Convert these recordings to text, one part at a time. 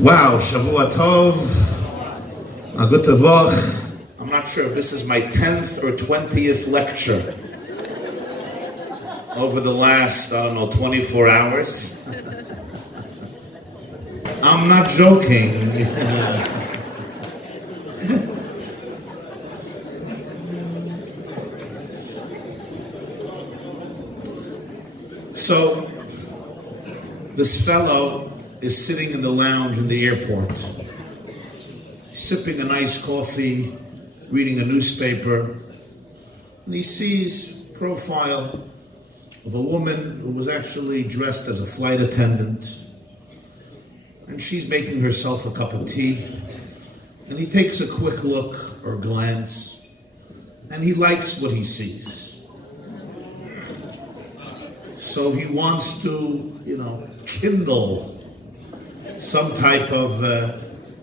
Wow, Shavua Tov, a good tavoch. I'm not sure if this is my 10th or 20th lecture over the last, 24 hours. I'm not joking. So, this fellow is sitting in the lounge in the airport, sipping a nice coffee, reading a newspaper, and he sees a profile of a woman who was actually dressed as a flight attendant, and she's making herself a cup of tea, and he takes a quick look or glance, and he likes what he sees. So he wants to, kindle some type of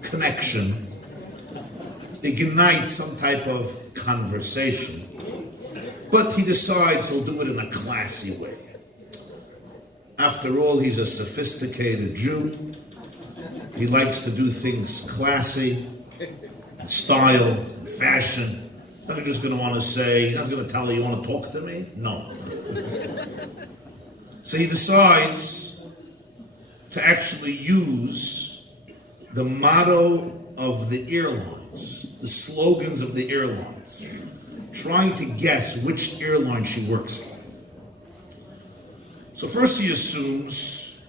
connection, ignite some type of conversation. But he decides he'll do it in a classy way. After all, he's a sophisticated Jew. He likes to do things classy, style, fashion. He's not just going to want to say, he's not going to tell you want to talk to me? No. So he decides to actually use the motto of the airlines, the slogans of the airlines, trying to guess which airline she works for. So first he assumes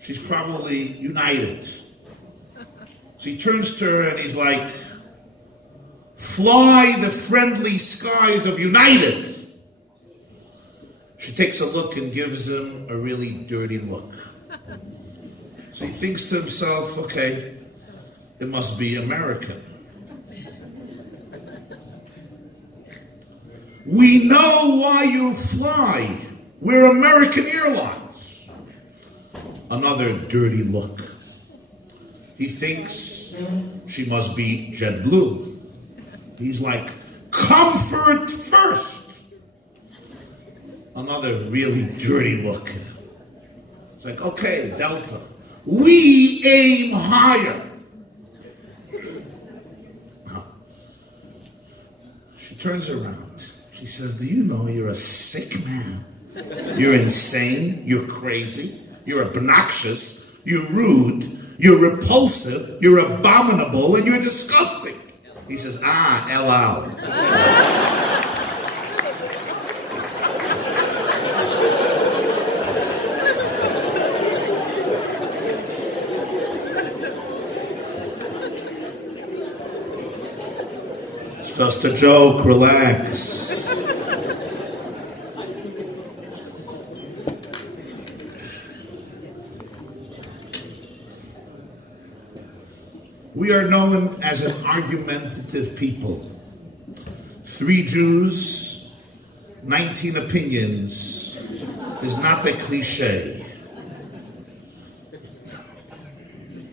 she's probably United. So he turns to her and he's like, "Fly the friendly skies of United." She takes a look and gives him a really dirty look. So he thinks to himself, okay, it must be American. "We know why you fly. We're American Airlines." Another dirty look. He thinks she must be JetBlue. He's like, "Comfort first." Another really dirty look. It's like, okay, Delta. "We aim higher." She turns around. She says, "Do you know you're a sick man? You're insane. You're crazy. You're obnoxious. You're rude. You're repulsive. You're abominable. And you're disgusting." He says, El Al. Just a joke, relax. We are known as an argumentative people. 3 Jews, 19 opinions is not a cliche.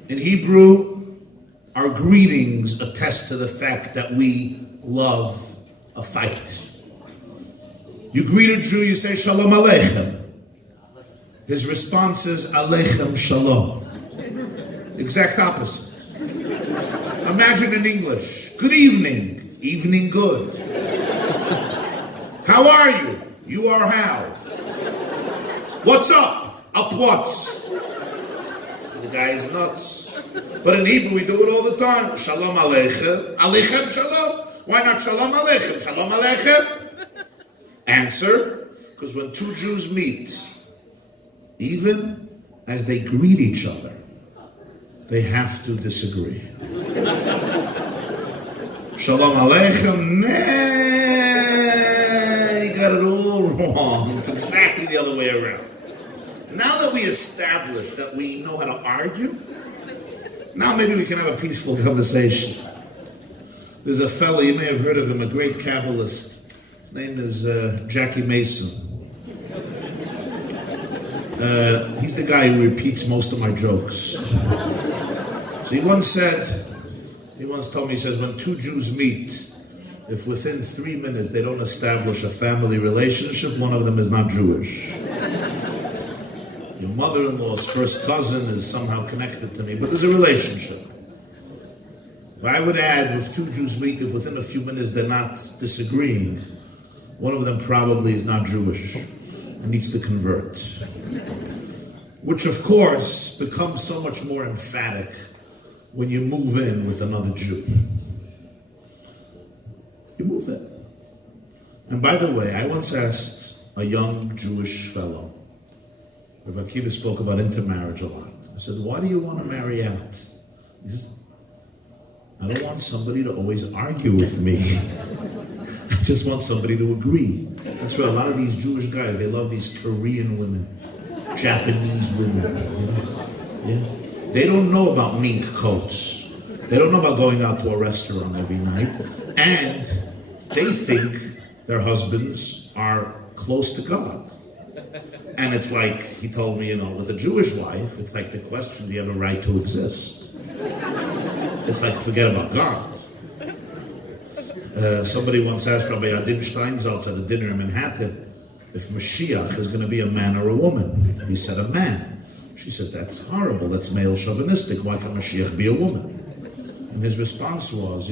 In Hebrew, our greetings attest to the fact that we love a fight. You greet a Jew, you say Shalom Aleichem. His response is Aleichem Shalom. Exact opposite. Imagine in English, good evening, evening good. How are you? You are how? What's up? Up what's? The guy is nuts. But in Hebrew we do it all the time. Shalom Aleichem, Aleichem Shalom. Why not Shalom Aleichem? Shalom Aleichem. Answer, because when 2 Jews meet, even as they greet each other, they have to disagree. Shalom Aleichem, nah, you got it all wrong. It's exactly the other way around. Now that we established that we know how to argue, now maybe we can have a peaceful conversation. There's a fellow, you may have heard of him, a great Kabbalist. His name is Jacobson. He's the guy who repeats most of my jokes. So he once told me, he says, when 2 Jews meet, if within 3 minutes they don't establish a family relationship, one of them is not Jewish. Your mother-in-law's first cousin is somehow connected to me, but there's a relationship. I would add, if two Jews meet, if within a few minutes they're not disagreeing, one of them probably is not Jewish and needs to convert. Which, of course, becomes so much more emphatic when you move in with another Jew. You move in. And by the way, I once asked a young Jewish fellow, Rabbi Akiva spoke about intermarriage a lot. I said, why do you want to marry out? He says, I don't want somebody to always argue with me. I just want somebody to agree. That's why a lot of these Jewish guys, they love these Korean women, Japanese women. You know? Yeah. They don't know about mink coats. They don't know about going out to a restaurant every night. And they think their husbands are close to God. And it's like, he told me, with a Jewish wife, it's like the question, do you have a right to exist? It's like, forget about God. Somebody once asked Rabbi Adin Steinsaltz at a dinner in Manhattan if Mashiach is going to be a man or a woman. He said, a man. She said, that's horrible. That's male chauvinistic. Why can Mashiach be a woman? And his response was,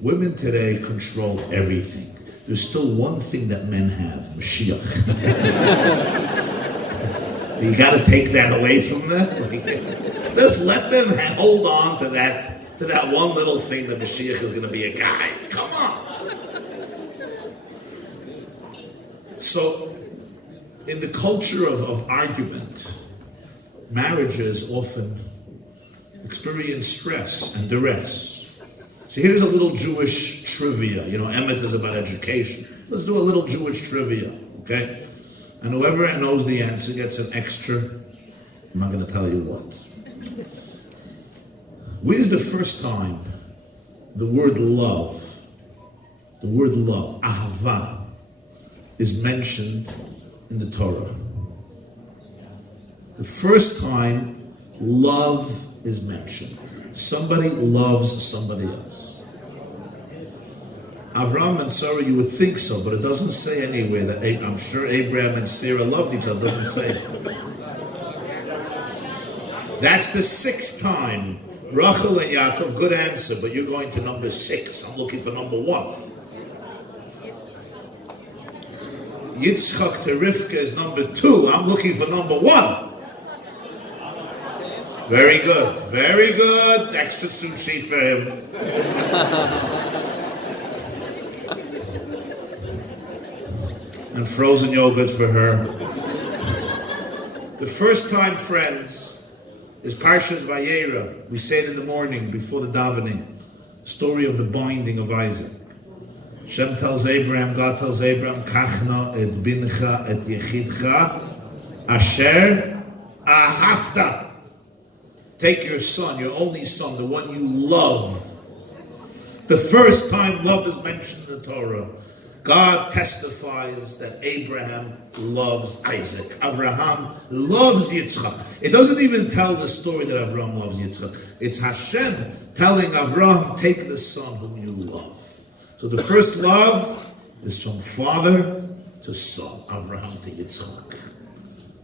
women today control everything. There's still one thing that men have, Mashiach. You got to take that away from them? Just let them hold on to that one little thing that Mashiach is going to be a guy. Come on. So, in the culture of argument, marriages often experience stress and duress. So here's a little Jewish trivia. EMET is about education. So let's do a little Jewish trivia, okay? And whoever knows the answer gets an extra, I'm not going to tell you what. Where's the first time the word love, ahava, is mentioned in the Torah? The first time love is mentioned. Somebody loves somebody else. Avram and Sarah, you would think so, but it doesn't say anywhere that I'm sure Abraham and Sarah loved each other. It doesn't say it. That's the 6th time. Rachel and Yaakov, good answer, but you're going to number 6. I'm looking for number 1. Yitzchak to Rivka is number 2. I'm looking for number 1. Very good, very good. Extra sushi for him. And frozen yogurt for her. The first time, friends, is Parshat Vayera. We say it in the morning before the davening. Story of the binding of Isaac. God tells Abraham, Kachna et bincha et yechidcha asher ahavta. Take your son, your only son, the one you love. It's the first time love is mentioned in the Torah. God testifies that Abraham loves Isaac. Abraham loves Yitzchak. It doesn't even tell the story that Abraham loves Yitzchak. It's Hashem telling Abraham, take the son whom you love. So the first love is from father to son, Abraham to Yitzchak.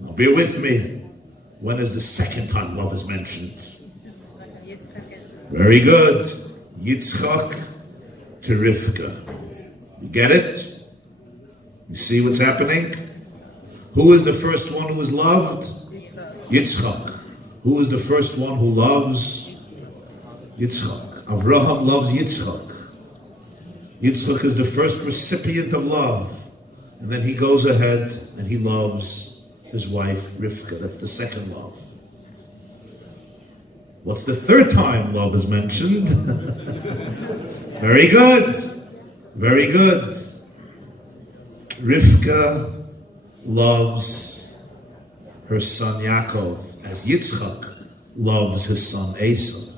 Now bear with me. When is the second time love is mentioned? Very good. Yitzchak to Rivka. You get it? You see what's happening? Who is the first one who is loved? Yitzchak. Who is the first one who loves? Yitzchak. Avraham loves Yitzchak. Yitzchak is the first recipient of love. And then he goes ahead and he loves his wife, Rivka. That's the second love. What's the third time love is mentioned? Very good. Very good. Rivka loves her son Yaakov as Yitzchak loves his son Esau.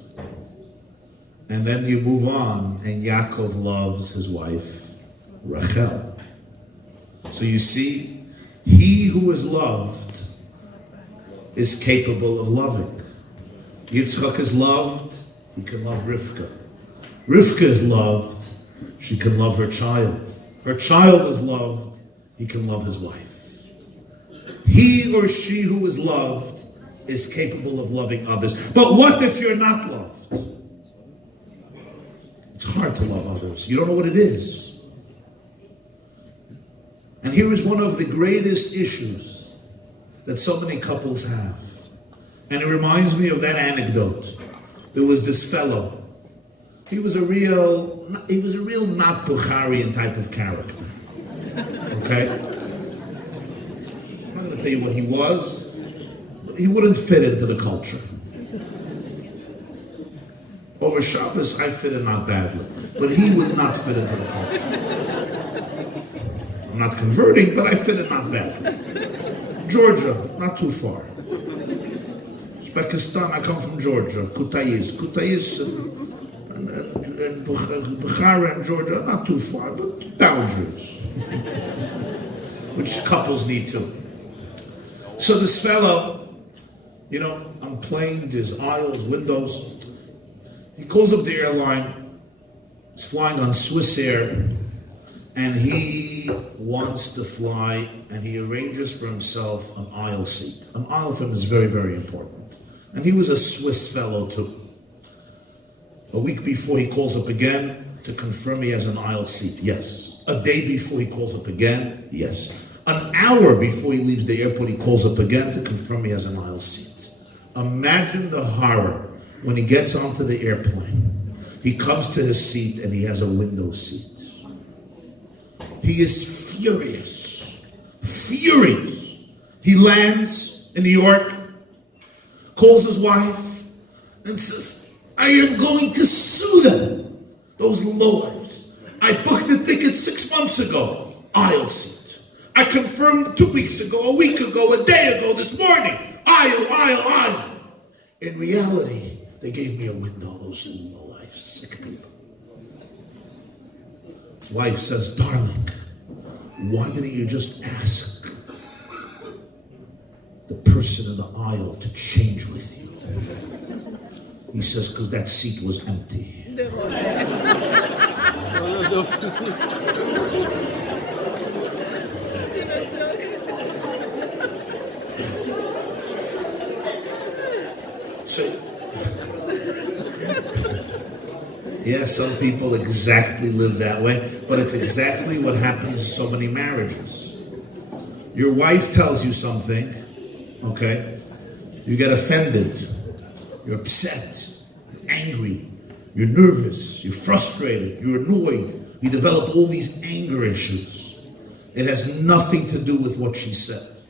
And then you move on and Yaakov loves his wife Rachel. So you see, he who is loved is capable of loving. Yitzchak is loved, he can love Rivka. Rivka is loved, she can love her child. Her child is loved, he can love his wife. He or she who is loved is capable of loving others. But what if you're not loved? It's hard to love others. You don't know what it is. And here is one of the greatest issues that so many couples have. And it reminds me of that anecdote. There was this fellow. He was a real not Bukharian type of character. Okay? I'm not going to tell you what he was. He wouldn't fit into the culture. Over Shabbos, I fit in not badly. But he would not fit into the culture. I'm not converting, but I fit in not badly. Georgia, not too far. Uzbekistan, I come from Georgia. Kutayis and Bukhara and Georgia, not too far, but boundaries. Which couples need to. So this fellow, on planes, there's aisles, windows. He calls up the airline. He's flying on Swiss Air. And he wants to fly, and he arranges for himself an aisle seat. An aisle for him is very, very important. And he was a Swiss fellow too. A week before, he calls up again to confirm he has an aisle seat. Yes. A day before, he calls up again. Yes. An hour before he leaves the airport, he calls up again to confirm he has an aisle seat. Imagine the horror when he gets onto the airplane. He comes to his seat, and he has a window seat. He is furious. Furious. He lands in New York, calls his wife, and says, I am going to sue them, those lowlifes. I booked a ticket 6 months ago, aisle seat. I confirmed 2 weeks ago, a week ago, a day ago, this morning, aisle. In reality, they gave me a window, those lowlifes, sick people. His wife says, darling, why didn't you just ask the person in the aisle to change with you? He says, because that seat was empty. So, yeah, some people exactly live that way, but it's exactly what happens in so many marriages. Your wife tells you something, okay? You get offended, you're upset, you're angry, you're nervous, you're frustrated, you're annoyed, you develop all these anger issues. It has nothing to do with what she said.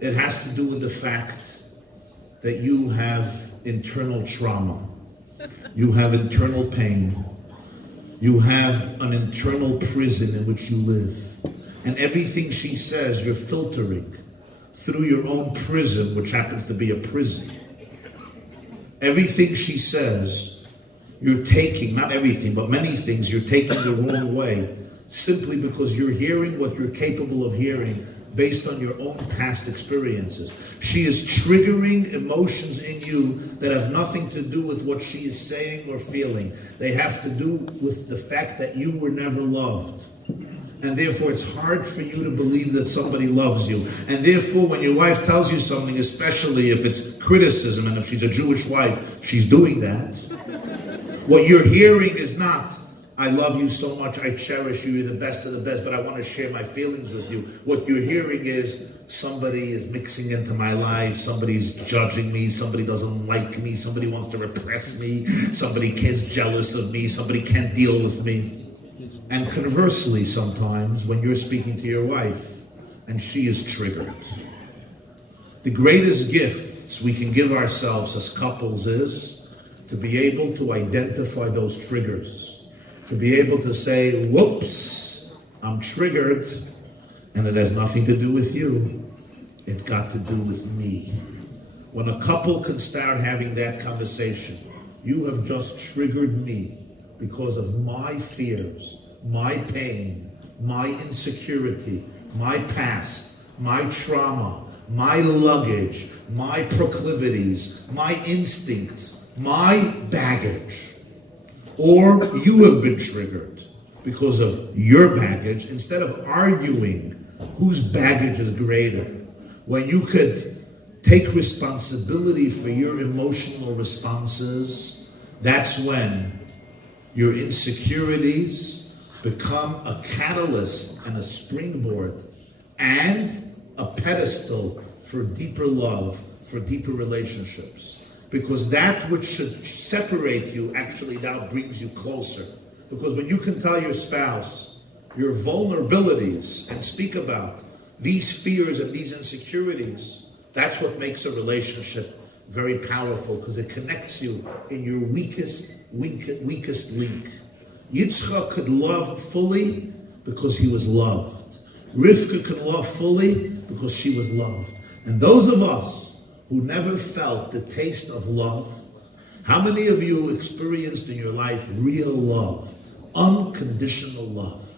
It has to do with the fact that you have internal trauma. You have internal pain. You have an internal prison in which you live. And everything she says, you're filtering through your own prison, which happens to be a prison. Everything she says, you're taking, not everything, but many things, you're taking the wrong way, simply because you're hearing what you're capable of hearing based on your own past experiences. She is triggering emotions in you that have nothing to do with what she is saying or feeling. They have to do with the fact that you were never loved. And therefore it's hard for you to believe that somebody loves you. And therefore when your wife tells you something, especially if it's criticism, and if she's a Jewish wife, she's doing that. What you're hearing is not, I love you so much, I cherish you, you're the best of the best, but I want to share my feelings with you. What you're hearing is, somebody is mixing into my life, somebody's judging me, somebody doesn't like me, somebody wants to repress me, somebody is jealous of me, somebody can't deal with me. And conversely, sometimes, when you're speaking to your wife, and she is triggered, the greatest gifts we can give ourselves as couples is to be able to identify those triggers. To be able to say, whoops, I'm triggered, and it has nothing to do with you. It got to do with me. When a couple can start having that conversation, you have just triggered me because of my fears, my pain, my insecurity, my past, my trauma, my luggage, my proclivities, my instincts, my baggage. Or you have been triggered because of your baggage. Instead of arguing Whose baggage is greater? When you could take responsibility for your emotional responses, that's when your insecurities become a catalyst and a springboard and a pedestal for deeper love, for deeper relationships. Because that which should separate you actually now brings you closer. Because when you can tell your spouse your vulnerabilities and speak about these fears and these insecurities, that's what makes a relationship very powerful, because it connects you in your weakest link. Yitzchak could love fully because he was loved. Rivka could love fully because she was loved. And those of us who never felt the taste of love, how many of you experienced in your life real love, unconditional love?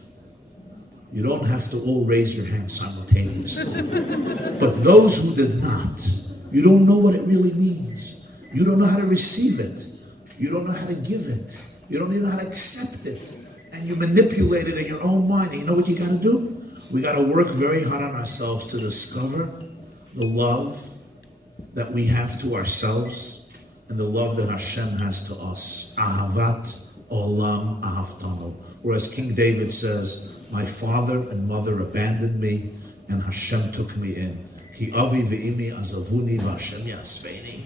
You don't have to all raise your hands simultaneously. But those who did not, you don't know what it really means. You don't know how to receive it. You don't know how to give it. You don't even know how to accept it. And you manipulate it in your own mind. And you know what you got to do? We got to work very hard on ourselves to discover the love that we have to ourselves and the love that Hashem has to us. Ahavat olam ahavtanu. Whereas King David says, my father and mother abandoned me and Hashem took me in. Ki avi ve'imi azavuni v'Hashem yasveini.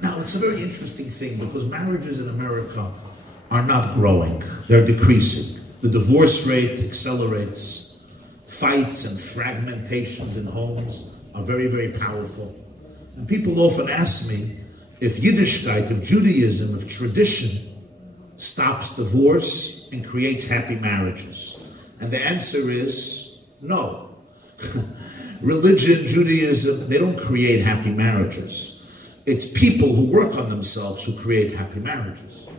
Now it's a very interesting thing, because marriages in America are not growing. They're decreasing. The divorce rate accelerates. Fights and fragmentations in homes are very, very powerful. And people often ask me if Yiddishkeit, if Judaism, if tradition stops divorce and creates happy marriages. And the answer is no. Religion, Judaism, they don't create happy marriages. It's people who work on themselves who create happy marriages.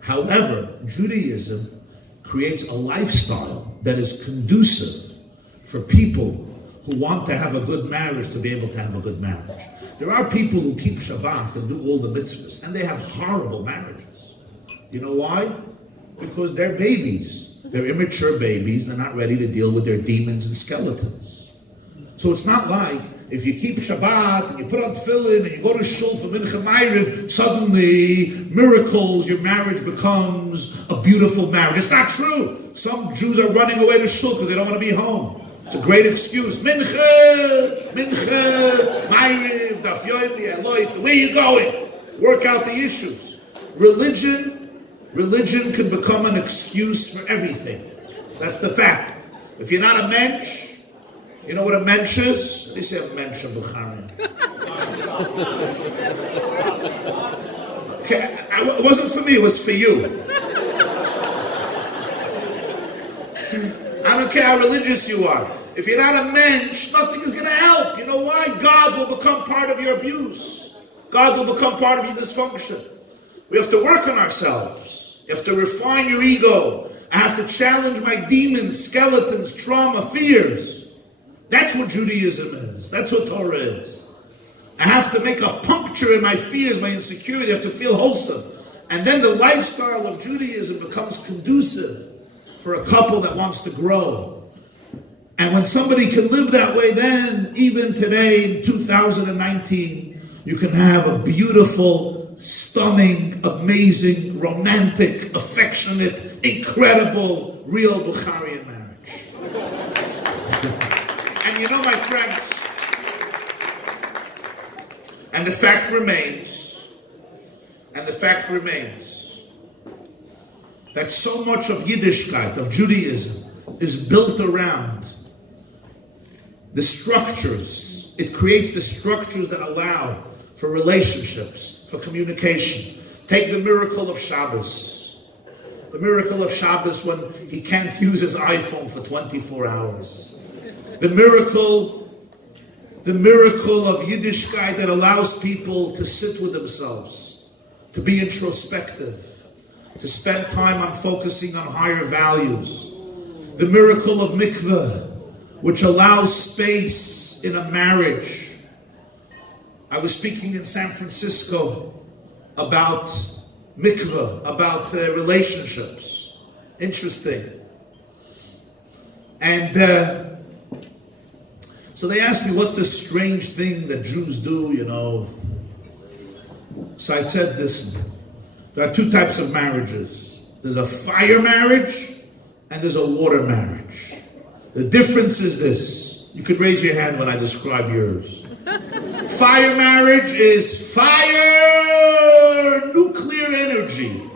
However, Judaism creates a lifestyle that is conducive for people who want to have a good marriage to be able to have a good marriage. There are people who keep Shabbat and do all the mitzvahs, and they have horrible marriages. You know why? Because they're babies. They're immature babies. They're not ready to deal with their demons and skeletons. So it's not like if you keep Shabbat and you put on tefillin and you go to shul for Mincha Ma'ariv, suddenly, miracles, your marriage becomes a beautiful marriage. It's not true. Some Jews are running away to shul because they don't want to be home. It's a great excuse. Mincha, Ma'ariv, Daf Yomi, Eloif. Where are you going? Work out the issues. Religion can become an excuse for everything. That's the fact. If you're not a mensch, you know what a mensch is? They say a mensch in Bukhari. Okay, it wasn't for me, it was for you. I don't care how religious you are. If you're not a mensch, nothing is going to help. You know why? God will become part of your abuse. God will become part of your dysfunction. We have to work on ourselves. You have to refine your ego. I have to challenge my demons, skeletons, trauma, fears. That's what Judaism is. That's what Torah is. I have to make a puncture in my fears, my insecurity. I have to feel wholesome. And then the lifestyle of Judaism becomes conducive for a couple that wants to grow. And when somebody can live that way, then even today in 2019, you can have a beautiful, stunning, amazing, romantic, affectionate, incredible, real Bukharian marriage. And you know, my friends, and the fact remains, that so much of Yiddishkeit, of Judaism, is built around the structures. It creates the structures that allow for relationships, for communication. Take the miracle of Shabbos. The miracle of Shabbos when he can't use his iPhone for 24 hours. The miracle of Yiddishkeit that allows people to sit with themselves, to be introspective, to spend time on focusing on higher values. The miracle of mikveh, which allows space in a marriage. I was speaking in San Francisco about mikveh, about relationships. Interesting. And So they asked me, what's this strange thing that Jews do, So I said this, there are two types of marriages. There's a fire marriage and there's a water marriage. The difference is this. You could raise your hand when I describe yours. Fire marriage is fire, nuclear energy.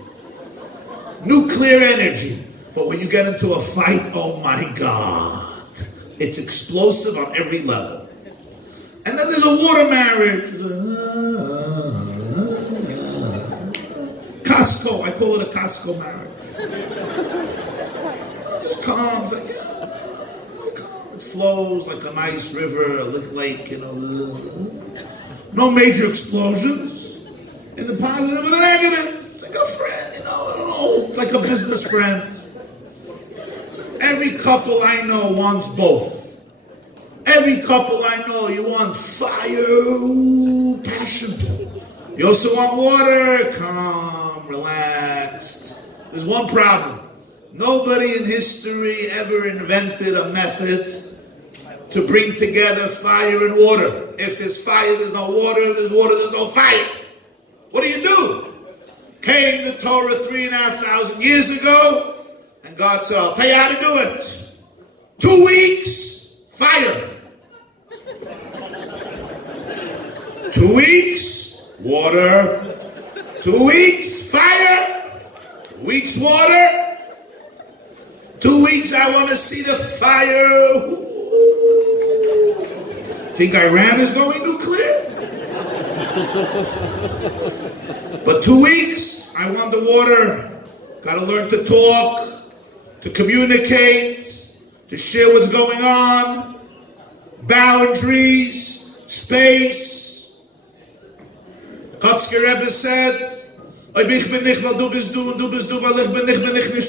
Nuclear energy. But when you get into a fight, oh my God. It's explosive on every level. And then there's a water marriage. Costco, I call it a Costco marriage. It's calm. It flows like a nice river, a lake, No major explosions. In the positive and the negative. It's like a friend, I don't know. It's like a business friend. Every couple I know wants both. Every couple I know, you want fire, passion. You also want water, calm, relaxed. There's one problem. Nobody in history ever invented a method to bring together fire and water. If there's fire, there's no water. If there's water, there's no fire. What do? Came the Torah 3,500 years ago, and God said, I'll tell you how to do it. 2 weeks, fire. 2 weeks, water. 2 weeks, fire. 2 weeks, water. 2 weeks, I want to see the fire. Think Iran is going nuclear? But 2 weeks, I want the water. Got to learn to talk, to communicate, to share what's going on, boundaries, space. Kotzker Rebbe said, ich bin nicht, weil du bist du, und du bist du, weil ich bin nicht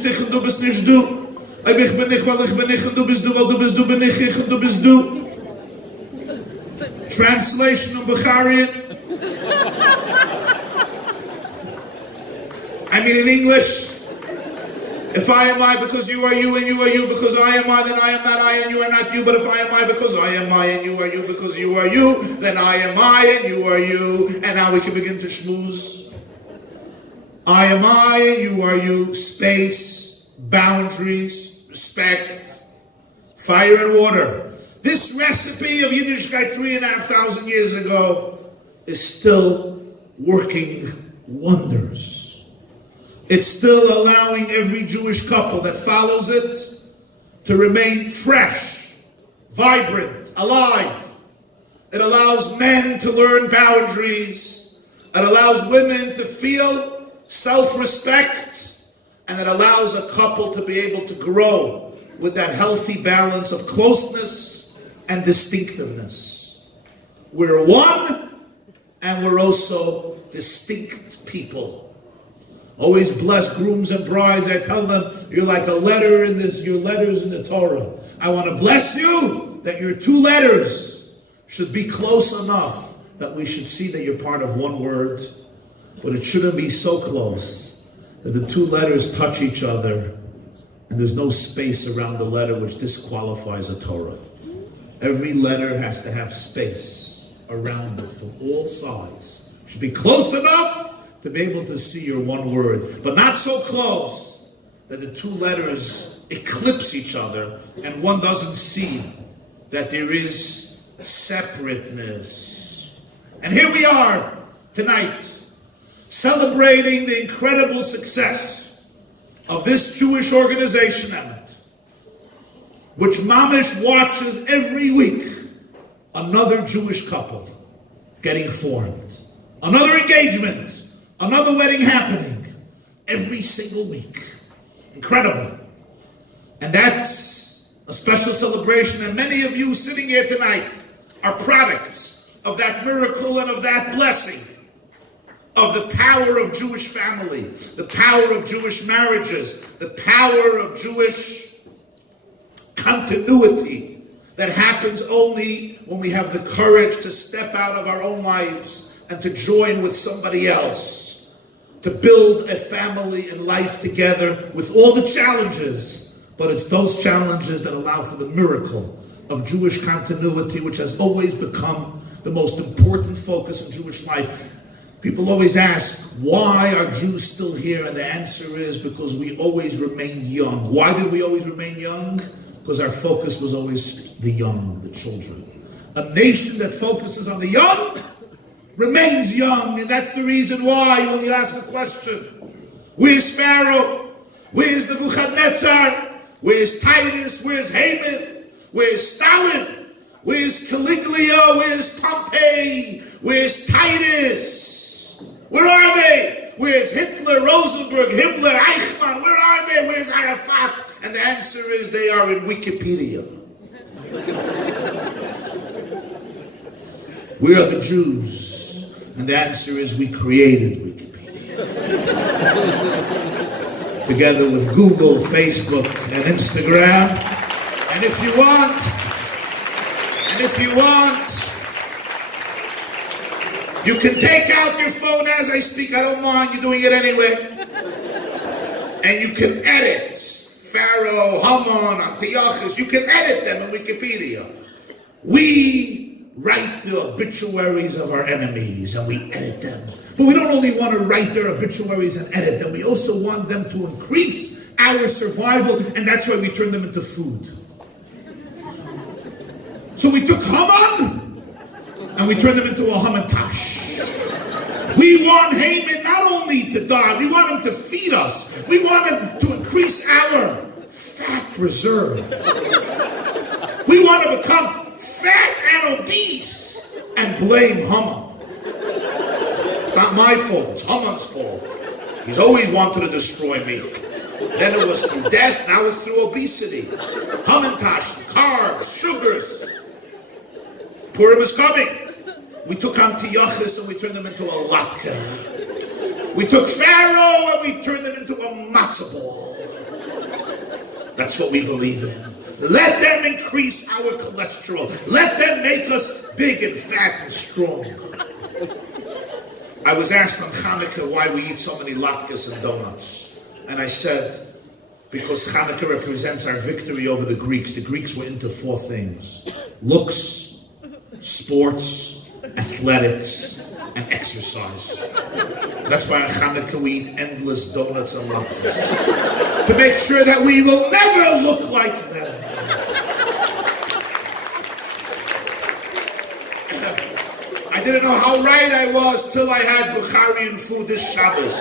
dich, und du bist nicht du. Ich bin nicht, weil ich bin nicht, und du bist du, weil du bist du, bin ich, und du bist du. Translation of Bukharian. I mean in English. If I am I because you are you and you are you because I am I, then I am not I and you are not you. But if I am I because I am I and you are you because you are you, then I am I and you are you. And now we can begin to schmooze. I am I and you are you. Space, boundaries, respect, fire and water. This recipe of Yiddishkeit 3,500 years ago is still working wonders. It's still allowing every Jewish couple that follows it to remain fresh, vibrant, alive. It allows men to learn boundaries. It allows women to feel self-respect. And it allows a couple to be able to grow with that healthy balance of closeness and distinctiveness. We're one, and we're also distinct people. Always bless grooms and brides. I tell them, you're like a letter in this, your letters in the Torah. I want to bless you that your 2 letters should be close enough that we should see that you're part of one word. But it shouldn't be so close that the 2 letters touch each other and there's no space around the letter which disqualifies a Torah. Every letter has to have space around it from all sides. It should be close enough to be able to see your one word, but not so close that the 2 letters eclipse each other and one doesn't see that there is separateness. And here we are tonight, celebrating the incredible success of this Jewish organization, EMET, which Mamish watches every week another Jewish couple getting formed, another engagement, another wedding happening every single week. Incredible. And that's a special celebration. And many of you sitting here tonight are products of that miracle and of that blessing, of the power of Jewish family, the power of Jewish marriages, the power of Jewish continuity that happens only when we have the courage to step out of our own lives and to join with somebody else, to build a family and life together with all the challenges. But it's those challenges that allow for the miracle of Jewish continuity, which has always become the most important focus in Jewish life. People always ask, why are Jews still here? And the answer is because we always remained young. Why did we always remain young? Because our focus was always the young, the children. A nation that focuses on the young remains young, and that's the reason why when you ask a question, where's Pharaoh? Where's Nebuchadnezzar? Where's Titus? Where's Haman? Where's Stalin? Where's Caligula? Where's Pompey? Where's Titus? Where are they? Where's Hitler, Rosenberg, Himmler, Eichmann? Where are they? Where's Arafat? And the answer is they are in Wikipedia. We are the Jews. And the answer is we created Wikipedia. Together with Google, Facebook, and Instagram. And if you want, you can take out your phone as I speak. I don't mind. You're doing it anyway. And you can edit Pharaoh, Haman, Antiochus. You can edit them in Wikipedia. We write the obituaries of our enemies and we edit them. But we don't only want to write their obituaries and edit them. We also want them to increase our survival, and that's why we turn them into food. So we took Haman and we turned him into a Hamantash. We want Haman not only to die, we want him to feed us. We want him to increase our fat reserve. We want to become fat and obese and blame Haman. It's not my fault, it's Haman's fault. He's always wanted to destroy me. Then it was through death, now it's through obesity. Hamantash, carbs, sugars. Purim is coming. We took Antiochus and we turned him into a latke. We took Pharaoh and we turned him into a matzah ball. That's what we believe in. Let them increase our cholesterol. Let them make us big and fat and strong. I was asked on Hanukkah why we eat so many latkes and donuts. And I said, because Hanukkah represents our victory over the Greeks. The Greeks were into four things: looks, sports, athletics, and exercise. That's why on Hanukkah we eat endless donuts and latkes. To make sure that we will never look like them. I didn't know how right I was till I had Bukharian food this Shabbos.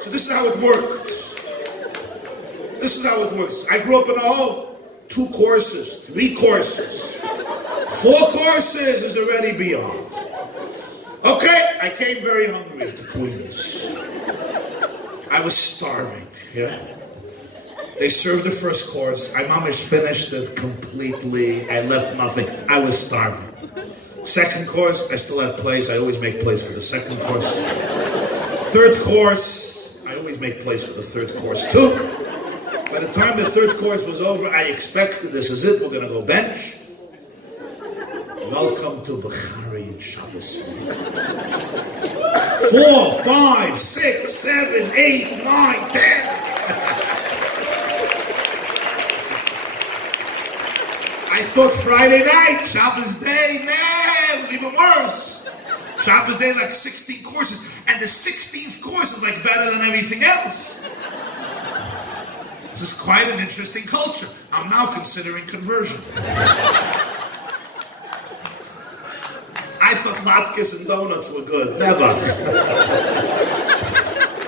So this is how it works. This is how it works. I grew up in a home. 2 courses, 3 courses. 4 courses is already beyond. Okay, I came very hungry to Queens. I was starving, yeah? They served the first course. I mamish finished it completely. I left nothing. I was starving. Second course, I still had place. I always make place for the second course. Third course, I always make place for the third course too. By the time the third course was over, I expected this is it. We're going to go bench. Welcome to Bukhari and Shabbos. 4, 5, 6, 7, 8, 9, 10. I thought Friday night, Shabbos day, man, it was even worse. Shabbos day, like 16 courses, and the 16th course is like better than everything else. This is quite an interesting culture. I'm now considering conversion. I thought latkes and donuts were good. Never.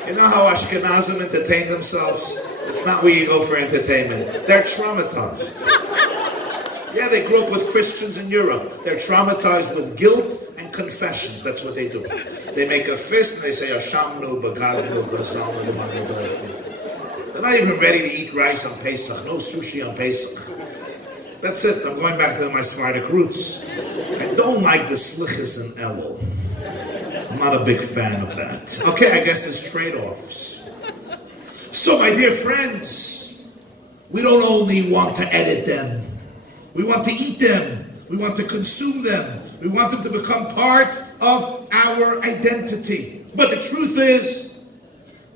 You know how Ashkenazim entertain themselves? It's not where you go for entertainment. They're traumatized. Yeah, they grew up with Christians in Europe. They're traumatized with guilt and confessions. That's what they do. They make a fist and they say, Ashamnu, Bagadnu, Gazalnu, Bagadnu. They're not even ready to eat rice on Pesach. No sushi on Pesach. That's it. I'm going back to my Sephardic roots. I don't like the slichus and elul. I'm not a big fan of that. Okay, I guess there's trade-offs. So, my dear friends, we don't only want to edit them. We want to eat them. We want to consume them. We want them to become part of our identity. But the truth is,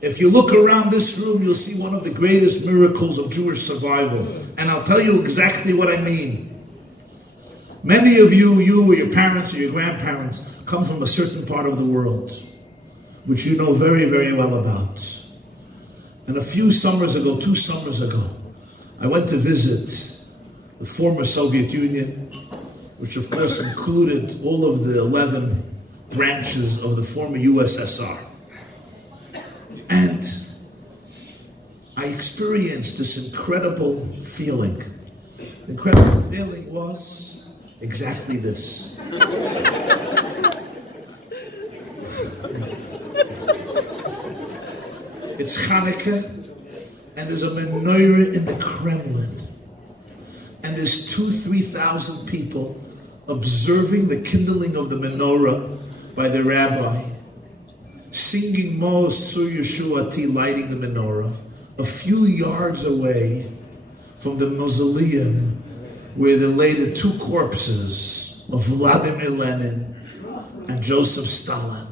If you look around this room, you'll see one of the greatest miracles of Jewish survival. And I'll tell you exactly what I mean. Many of you or your parents or your grandparents, come from a certain part of the world, which you know very, very well about. And a few summers ago, 2 summers ago, I went to visit the former Soviet Union, which of course included all of the 11 branches of the former USSR. And I experienced this incredible feeling. The incredible feeling was exactly this. It's Hanukkah, and there's a menorah in the Kremlin. And there's 2,000-3,000 people observing the kindling of the menorah by the rabbi, singing Mos Sur Yeshuati, lighting the menorah, a few yards away from the mausoleum where they lay the 2 corpses of Vladimir Lenin and Joseph Stalin.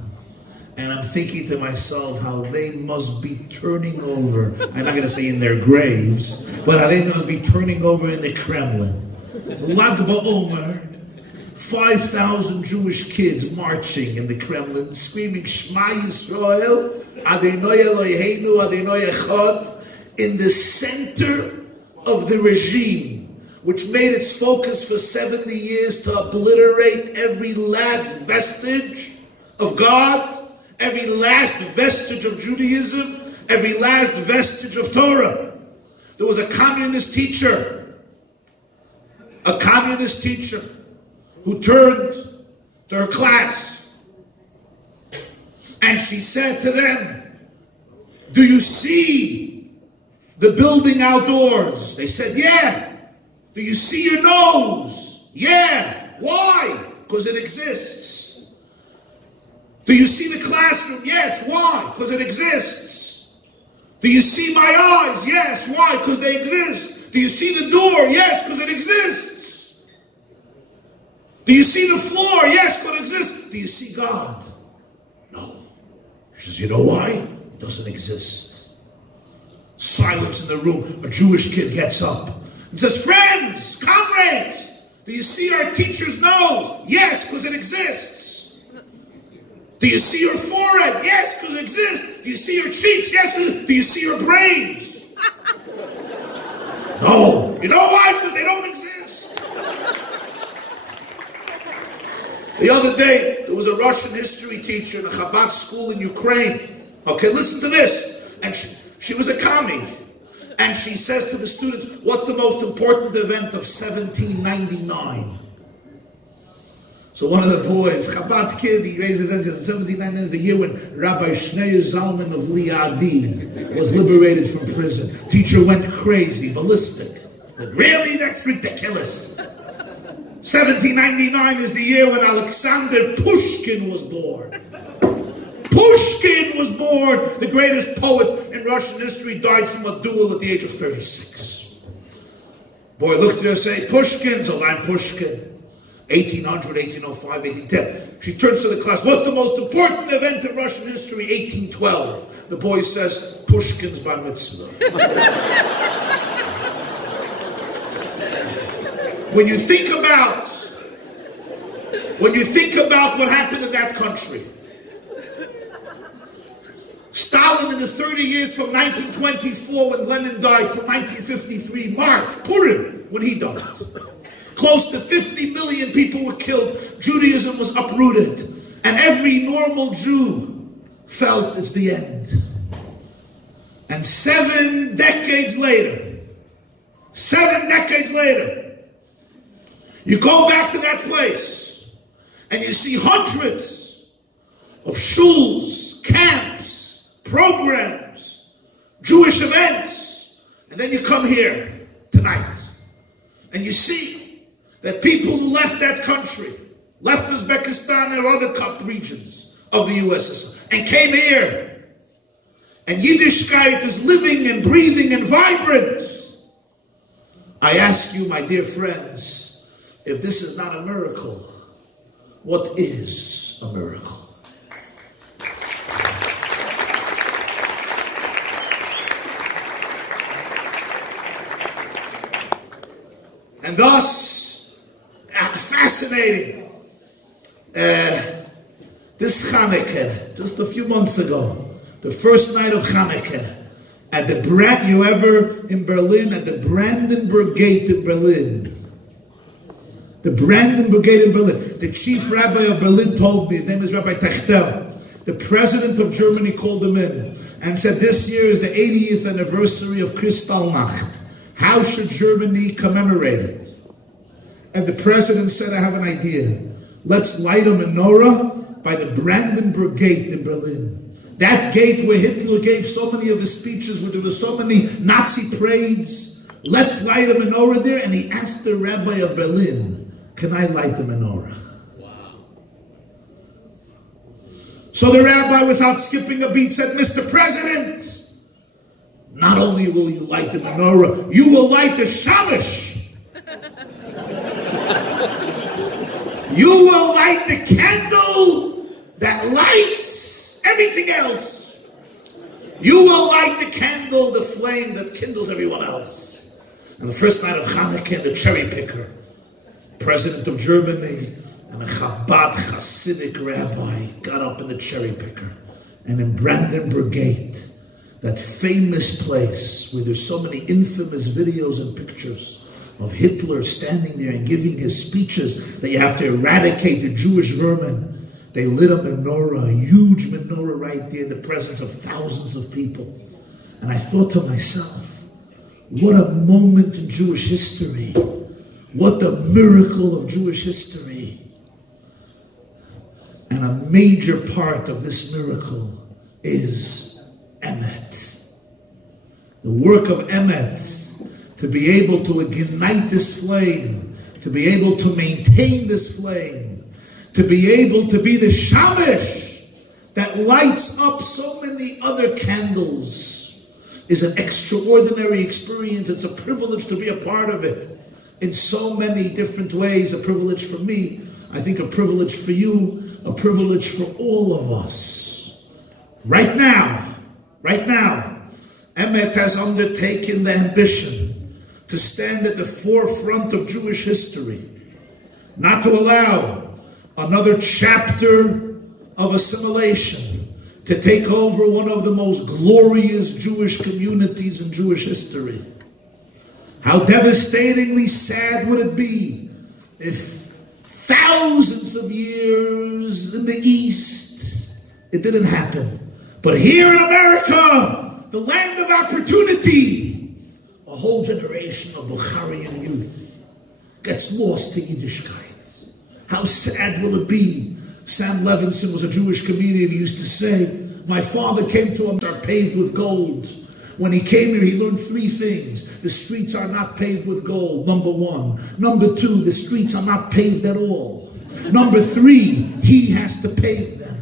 And I'm thinking to myself how they must be turning over, I'm not going to say in their graves, but how they must be turning over in the Kremlin. Lag BaOmer, 5,000 Jewish kids marching in the Kremlin, screaming Shema Yisrael, Adonai Eloheinu, Adonai Echad, in the center of the regime, which made its focus for 70 years to obliterate every last vestige of God, every last vestige of Judaism, every last vestige of Torah. There was a communist teacher who turned to her class and she said to them, "Do you see the building outdoors?" They said, "Yeah." "Do you see your nose?" "Yeah." "Why?" "Because it exists." "Do you see the classroom?" "Yes." "Why?" "Because it exists." "Do you see my eyes?" "Yes." "Why?" "Because they exist." "Do you see the door?" "Yes." "Because it exists." "Do you see the floor?" "Yes." "Because it exists." "Do you see God?" "No." She says, "You know why? It doesn't exist." Silence in the room. A Jewish kid gets up and says, "Friends, comrades, do you see our teacher's nose?" "Yes, because it exists." "Do you see her forehead?" "Yes, because it exists." "Do you see her cheeks?" "Yes, because." "Do you see her brains?" "No." "You know why? Because they don't exist." The other day, there was a Russian history teacher in a Chabad school in Ukraine. Okay, listen to this. And she was a commie. And she says to the students, "What's the most important event of 1799? So one of the boys, Chabad kid, he raises his hand and says, 1799 is the year when Rabbi Shneur Zalman of Liadi was liberated from prison. Teacher went crazy, ballistic. Said, "Really? That's ridiculous. 1799 is the year when Alexander Pushkin was born." Pushkin was born, the greatest poet in Russian history, died from a duel at the age of 36. Boy looked at her and said, "Pushkin." So I'm Pushkin. 1800, 1805, 1810. She turns to the class, "What's the most important event in Russian history?" 1812. The boy says, "Pushkin's bar mitzvah." When you think about what happened in that country, Stalin in the 30 years from 1924 when Lenin died to 1953, March, Purim, when he died. Close to 50 million people were killed. Judaism was uprooted. And every normal Jew felt it's the end. And 7 decades later, you go back to that place and you see hundreds of shuls, camps, programs, Jewish events, and then you come here tonight and you see that people who left that country, left Uzbekistan or other regions of the USSR and came here, and Yiddishkeit is living and breathing and vibrant. I ask you, my dear friends, if this is not a miracle, what is a miracle? And thus, fascinating. This Hanukkah, just a few months ago, the first night of Hanukkah, at the you ever in Berlin, at the Brandenburg Gate in Berlin. The Brandenburg Gate in Berlin. The chief rabbi of Berlin told me, his name is Rabbi Techtel. The president of Germany called him in and said, this year is the 80th anniversary of Kristallnacht. How should Germany commemorate it? And the president said, I have an idea. Let's light a menorah by the Brandenburg Gate in Berlin. That gate where Hitler gave so many of his speeches, where there were so many Nazi parades. Let's light a menorah there. And he asked the rabbi of Berlin, can I light the menorah? Wow. So the rabbi, without skipping a beat, said, Mr. President, not only will you light the menorah, you will light the shamash. You will light the candle that lights everything else. You will light the candle, the flame that kindles everyone else. And the first night of Hanukkah, the cherry picker, president of Germany, and a Chabad Hasidic rabbi got up in the cherry picker. And in Brandenburg Gate, that famous place where there's so many infamous videos and pictures of Hitler standing there and giving his speeches that you have to eradicate the Jewish vermin. They lit a menorah, a huge menorah right there in the presence of thousands of people. And I thought to myself, what a moment in Jewish history. What a miracle of Jewish history. And a major part of this miracle is EMET. The work of EMET. To be able to ignite this flame, to be able to maintain this flame, to be able to be the shamash that lights up so many other candles is an extraordinary experience. It's a privilege to be a part of it in so many different ways. A privilege for me, I think a privilege for you, a privilege for all of us. Right now, EMET has undertaken the ambition to stand at the forefront of Jewish history, not to allow another chapter of assimilation to take over one of the most glorious Jewish communities in Jewish history. How devastatingly sad would it be if thousands of years in the East it didn't happen. But here in America, the land of opportunity, a whole generation of Bukharian youth gets lost to Yiddishkeit. How sad will it be? Sam Levinson was a Jewish comedian. He used to say, my father came to him, are paved with gold. When he came here, he learned three things. The streets are not paved with gold, number one. Number two, the streets are not paved at all. Number three, he has to pave them.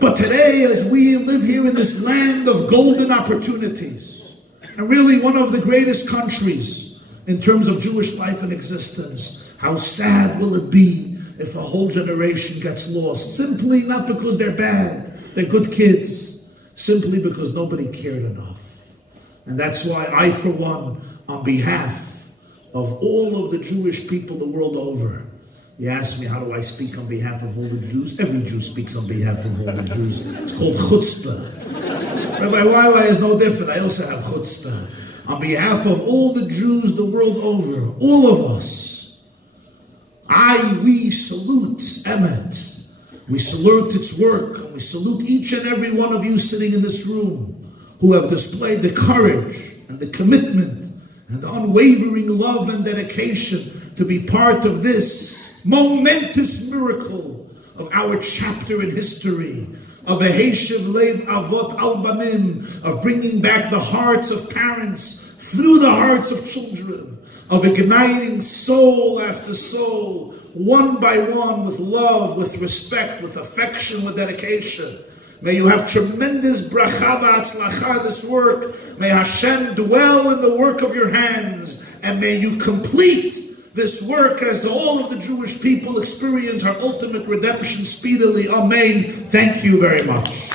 But today, as we live here in this land of golden opportunities, and really one of the greatest countries in terms of Jewish life and existence, how sad will it be if a whole generation gets lost? Simply not because they're bad, they're good kids, simply because nobody cared enough. And that's why I, for one, on behalf of all of the Jewish people the world over, you ask me, how do I speak on behalf of all the Jews? Every Jew speaks on behalf of all the Jews. It's called chutzpah. Rabbi YY is no different. I also have chutzpah. On behalf of all the Jews the world over, all of us, we salute EMET. We salute its work. We salute each and every one of you sitting in this room who have displayed the courage and the commitment and the unwavering love and dedication to be part of this momentous miracle of our chapter in history, of a Heishev Lev Avot Albanim, of bringing back the hearts of parents through the hearts of children, of igniting soul after soul, one by one, with love, with respect, with affection, with dedication. May you have tremendous bracha v'atzlacha, this work. May Hashem dwell in the work of your hands, and may you complete this work as all of the Jewish people experience our ultimate redemption speedily. Amen. Thank you very much.